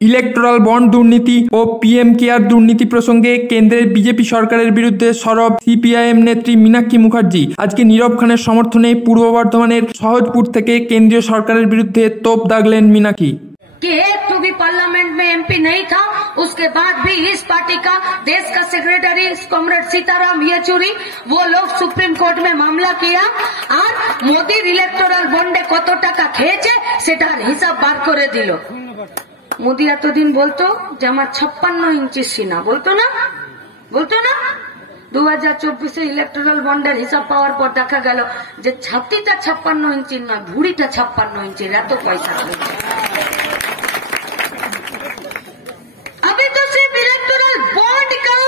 Electoral bond দুর্নীতি ও PM care দুর্নীতি প্রসঙ্গে কেন্দ্রের বিজেপি সরকারের বিরুদ্ধে সরব সিপিআইএম নেত্রী মীনাক্ষী মুখার্জি। আজকে নীরব খানের সমর্থনে পূর্ব বর্ধমানের সহজপুর থেকে কেন্দ্রীয় সরকারের বিরুদ্ধে তোপ दागलेन मीनाक्षी। कि एक तो भी पार्लियामेंट में एमपी नहीं था, उसके बाद भी इस पार्टी का देश का सेक्रेटरी कॉमरेड सीताराम येचुरी वो लोग सुप्रीम कोर्ट में मामला किया और मोदी इलेक्टोरल बॉन्डे कत टाका खेয়েছে সেটার হিসাব বার করে দিল। মোদি এতদিন বলতো যে আমার 56 ইঞ্চি সিনা, বলতো না 2024 ইলেকট্রাল বন্ডের হিসাব পাওয়ার পর দেখা গেল যে ছাতিটা 56 ইঞ্চির নয়, ভুড়িটা 56 ইঞ্চির, এত পয়সা। अभी तो सिर्फ इलेक्टोरल बॉन्ड का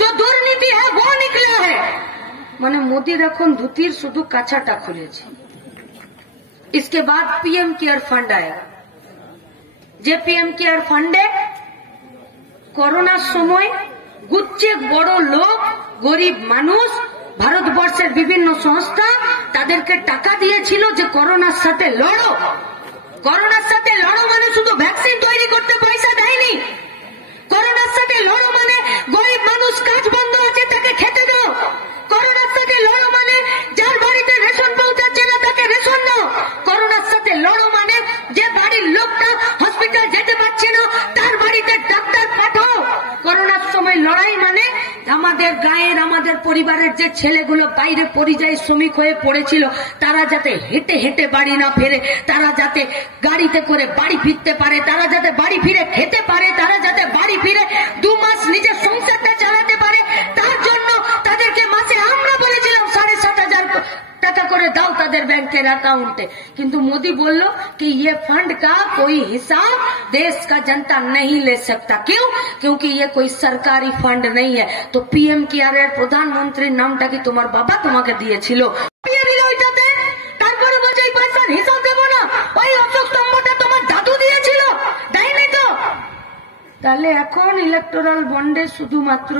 जो दुर्नीति है वो निकला है। माने मोदी এখন ধুতির শুধু কাছাটা খুলেছে। इसके बाद पीएम केयर फंड आएगा। যে पीएम केयर फंडে করোনার সময় গুচ্ছে বড় লোক, গরিব মানুষ, ভারতবর্ষের বিভিন্ন সংস্থা তাদেরকে টাকা দিয়েছিল যে করোনার সাথে লড়ো। করোনার সাথে লড়ো মানে শুধু ভ্যাকসিন তৈরি করতে পয়সা দেয়নি। করোনার সাথে লড়ো মানে গরিব মানুষ কাজ বন্ধ আছে তাকে খেতে দাও। করোনার সাথে লড়ো মানে যার বাড়িতে রেশন পৌঁছাচ্ছে না তাকে রেশন দাও। করোনার সাথে লড়ো মানে যে বাড়ির লোকটা হসপিটাল যেতে পারছে না তার বাড়িতে ডাক্তার পাঠাও। করোনার সময় লড়াই মানে আমাদের গায়ের, আমাদের পরিবারের যে ছেলেগুলো বাইরে পরিযায়ী শ্রমিক হয়ে পড়েছিল তারা যাতে হেঁটে হেঁটে বাড়ি না ফেরে, তারা যাতে গাড়িতে করে বাড়ি ফিরতে পারে, তারা যাতে বাড়ি ফিরে খেতে পারে, তারা যাতে বাড়ি ফিরে 2 মাস নিজের সংসারটা চালাতে পারে, তার জন্য তাদেরকে মাসে আমরা বলেছিলাম 7,500 টাকা করে দাও তাদের ব্যাংকের অ্যাকাউন্টে। কিন্তু মোदी বলল कि ये फंड का कोई हिसाब देश का जनता नहीं ले सकता। क्यों? क्योंकि ये कोई सरकारी फंड नहीं है। तो पीएम केयर এর প্রধানমন্ত্রীর নামটা কি তোমার বাবা তোমাকে দিয়েছিল? তারপরে বলছে এই পয়সার হিসাব দেবো না, ওই অশোক স্তম্ভটা তোমার দাদু দিয়েছিল, দেয়নি তো? তাহলে এখন ইলেকটোরাল বন্ডে শুধুমাত্র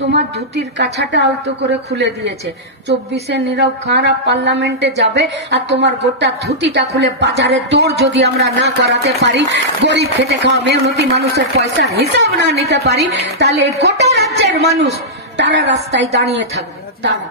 তোমার ধুতির কাছাটা আলতো করে খুলে দিয়েছে। 24 নীরব খাঁরা পার্লামেন্টে যাবে আর তোমার গোটা ধুতিটা খুলে বাজারে দৌড় যদি আমরা না করাতে পারি, গরিব খেতে খাওয়া মেহনতি মানুষের পয়সার হিসাব না নিতে পারি, তাহলে গোটা রাজ্যের মানুষ তারা রাস্তায় দাঁড়িয়ে থাকবে। তারা